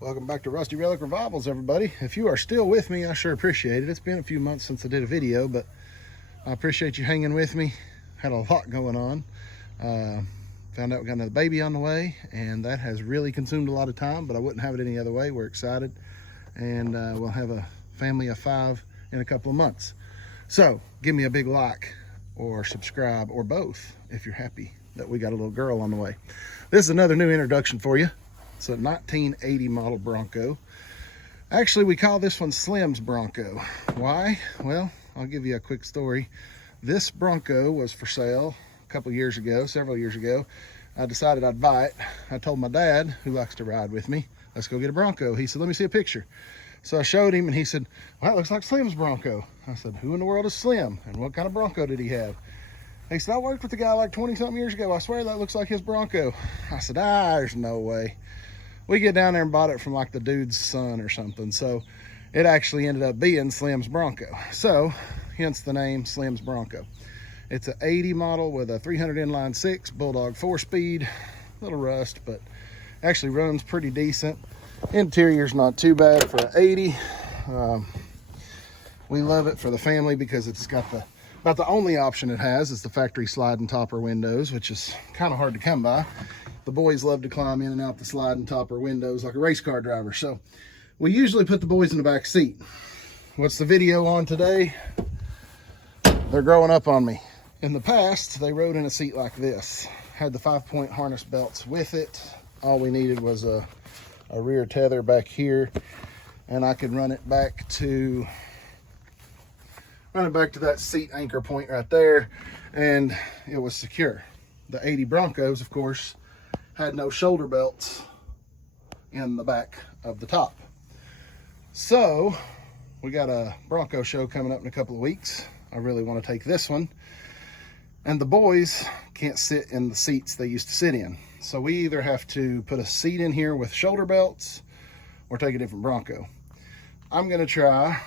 Welcome back to Rusty Relic Revivals, everybody. If you are still with me, I sure appreciate it. It's been a few months since I did a video, but I appreciate you hanging with me. Had a lot going on. Found out we got another baby on the way, and that has really consumed a lot of time, but I wouldn't have it any other way. We're excited, and we'll have a family of 5 in a couple of months. So give me a big like or subscribe or both if you're happy that we got a little girl on the way. This is another new introduction for you. It's a 1980 model Bronco. Actually, we call this one Slim's Bronco. Why? Well, I'll give you a quick story. This Bronco was for sale a couple years ago, several years ago. I decided I'd buy it. I told my dad, who likes to ride with me, let's go get a Bronco. He said, let me see a picture. So I showed him and he said, well, that looks like Slim's Bronco. I said, who in the world is Slim? And what kind of Bronco did he have? He said, I worked with a guy like 20-something years ago. I swear that looks like his Bronco. I said, there's no way. We get down there and bought it from like the dude's son or something. So it actually ended up being Slim's Bronco. So hence the name Slim's Bronco. It's an 80 model with a 300 inline 6 Bulldog 4-speed. A little rust, but actually runs pretty decent. Interior's not too bad for an 80. We love it for the family because it's got about the only option it has is the factory sliding topper windows, which is kind of hard to come by. The boys love to climb in and out the sliding topper windows like a race car driver. So we usually put the boys in the back seat. What's the video on today? They're growing up on me. In the past, they rode in a seat like this. Had the 5-point harness belts with it. All we needed was a rear tether back here, and I could run it back to that seat anchor point right there, and it was secure. The 80 Broncos, of course, had no shoulder belts in the back of the top. So we got a Bronco show coming up in a couple of weeks. I really want to take this one, and the boys can't sit in the seats they used to sit in. So we either have to put a seat in here with shoulder belts or take a different Bronco. I'm going to try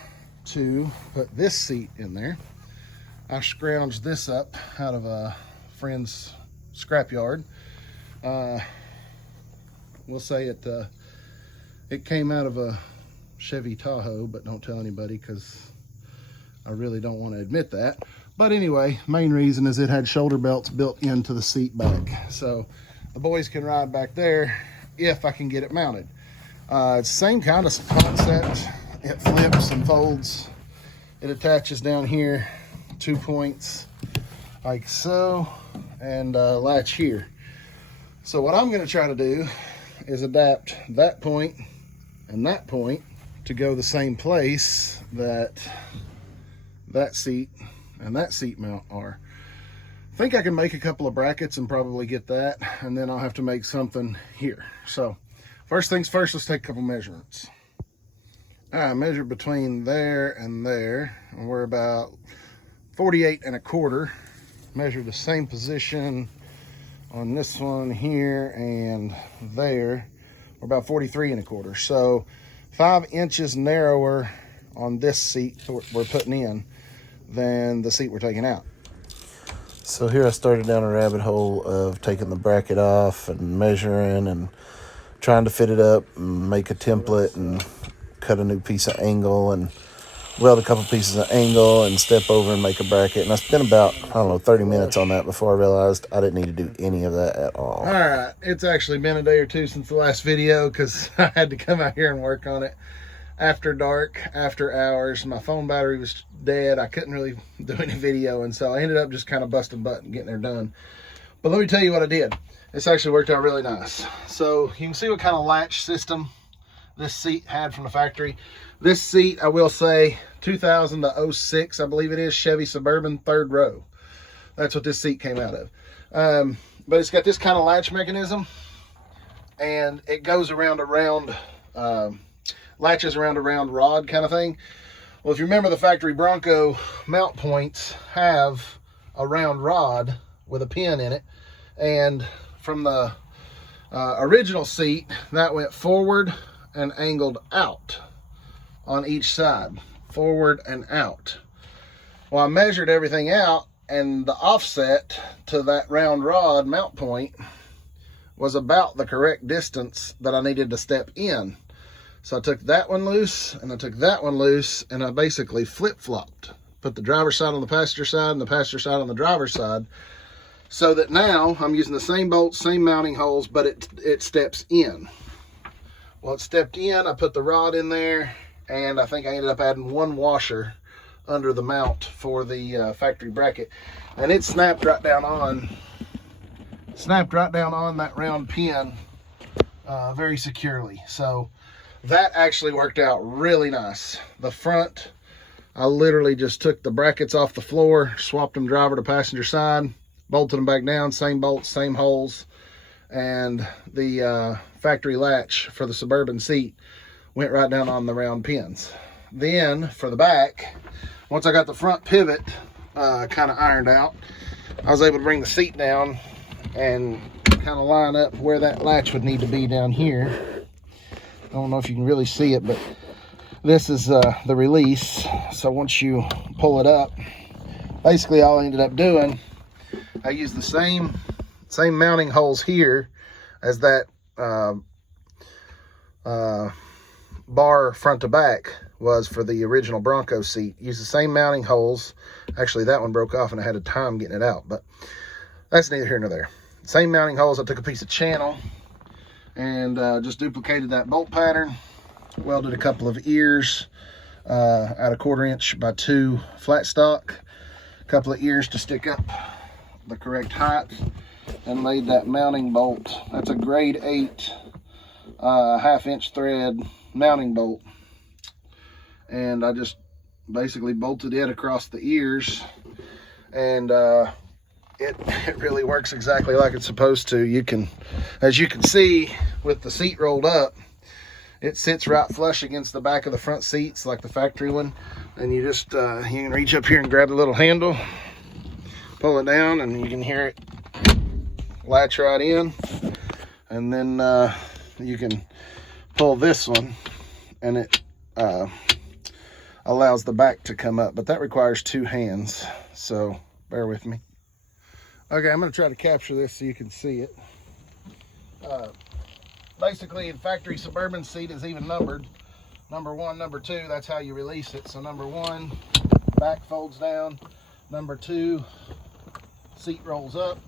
to put this seat in there. I scrounged this up out of a friend's scrapyard. We'll say it came out of a Chevy Tahoe, but don't tell anybody because I really don't want to admit that. But anyway, main reason is it had shoulder belts built into the seat back. So the boys can ride back there if I can get it mounted. It's the same kind of concept. It flips and folds. It attaches down here, 2 points like so, and latch here. So what I'm going to try to do is adapt that point and that point to go the same place that that seat and that seat mount are. I think I can make a couple of brackets and probably get that, and then I'll have to make something here. So first things first, let's take a couple measurements. I measured between there, and we're about 48 1/4. Measure the same position on this one here and there. We're about 43 1/4. So 5 inches narrower on this seat we're putting in than the seat we're taking out. So here I started down a rabbit hole of taking the bracket off and measuring and trying to fit it up and make a template and cut a new piece of angle and weld a couple pieces of angle and step over and make a bracket. And I spent about, 30 minutes on that before I realized I didn't need to do any of that at all. All right, it's actually been a day or two since the last video because I had to come out here and work on it after dark, after hours. My phone battery was dead. I couldn't really do any video, and so I ended up just kind of busting butt and getting her done. But let me tell you what I did. This actually worked out really nice. So you can see what kind of latch system this seat had from the factory. This seat, I will say, 2000 to 06, I believe it is, Chevy Suburban 3rd row. That's what this seat came out of. But it's got this kind of latch mechanism, and it goes around a round, latches around a round rod kind of thing. Well, if you remember, the factory Bronco mount points have a round rod with a pin in it, and from the original seat, that went forward and angled out on each side, forward and out. Well, I measured everything out, and the offset to that round rod mount point was about the correct distance that I needed to step in. So I took that one loose and I took that one loose, and I basically flip-flopped. Put the driver's side on the passenger side and the passenger side on the driver's side, so that now I'm using the same bolts, same mounting holes, but it steps in. Well, it stepped in, I put the rod in there, and I think I ended up adding one washer under the mount for the factory bracket, and it snapped right down on that round pin very securely. So that actually worked out really nice. The front, I literally just took the brackets off the floor, swapped them driver to passenger side, bolted them back down, same bolts, same holes, and the factory latch for the Suburban seat went right down on the round pins. Then for the back, once I got the front pivot kind of ironed out, I was able to bring the seat down and kind of line up where that latch would need to be down here. I don't know if you can really see it, but this is the release. So once you pull it up, basically all I ended up doing, I used the same mounting holes here as that bar front to back was for the original Bronco seat. Used the same mounting holes. Actually, that one broke off and I had a time getting it out, but that's neither here nor there. Same mounting holes. I took a piece of channel and just duplicated that bolt pattern, welded a couple of ears at 1/4 inch by 2 flat stock, a couple of ears to stick up the correct height, and laid that mounting bolt. That's a grade 8 1/2 inch thread mounting bolt, and I just basically bolted it across the ears, and it really works exactly like it's supposed to. You can, as you can see with the seat rolled up, it sits right flush against the back of the front seats like the factory one, and you just you can reach up here and grab the little handle, pull it down, and you can hear it latch right in. And then you can pull this one and it allows the back to come up, but that requires 2 hands, so bear with me. Okay, I'm going to try to capture this so you can see it. Basically, the factory Suburban seat is even numbered. Number 1, number 2, that's how you release it. So number 1, back folds down. Number 2, seat rolls up.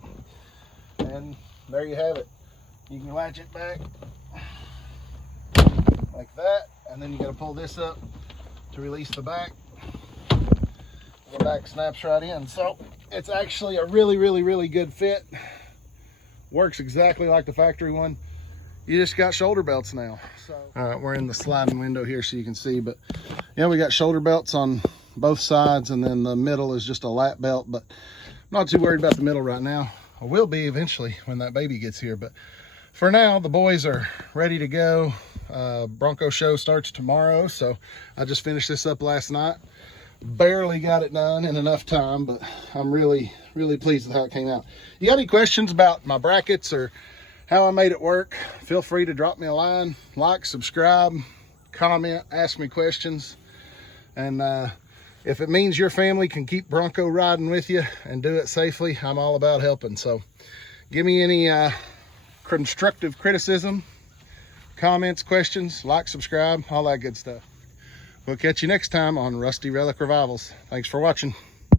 And there you have it. You can latch it back like that. And then you got to pull this up to release the back. The back snaps right in. So it's actually a really good fit. Works exactly like the factory one. You just got shoulder belts now. So all right, we're in the sliding window here so you can see, but yeah, we got shoulder belts on both sides, and then the middle is just a lap belt, but I'm not too worried about the middle right now. I will be eventually when that baby gets here, but for now the boys are ready to go. Bronco show starts tomorrow, so I just finished this up last night. Barely got it done in enough time, but I'm really pleased with how it came out. You got any questions about my brackets or how I made it work, feel free to drop me a line, like, subscribe, comment, ask me questions. And if it means your family can keep Bronco riding with you and do it safely, I'm all about helping. So give me any constructive criticism, comments, questions, like, subscribe, all that good stuff. We'll catch you next time on Rusty Relic Revivals. Thanks for watching.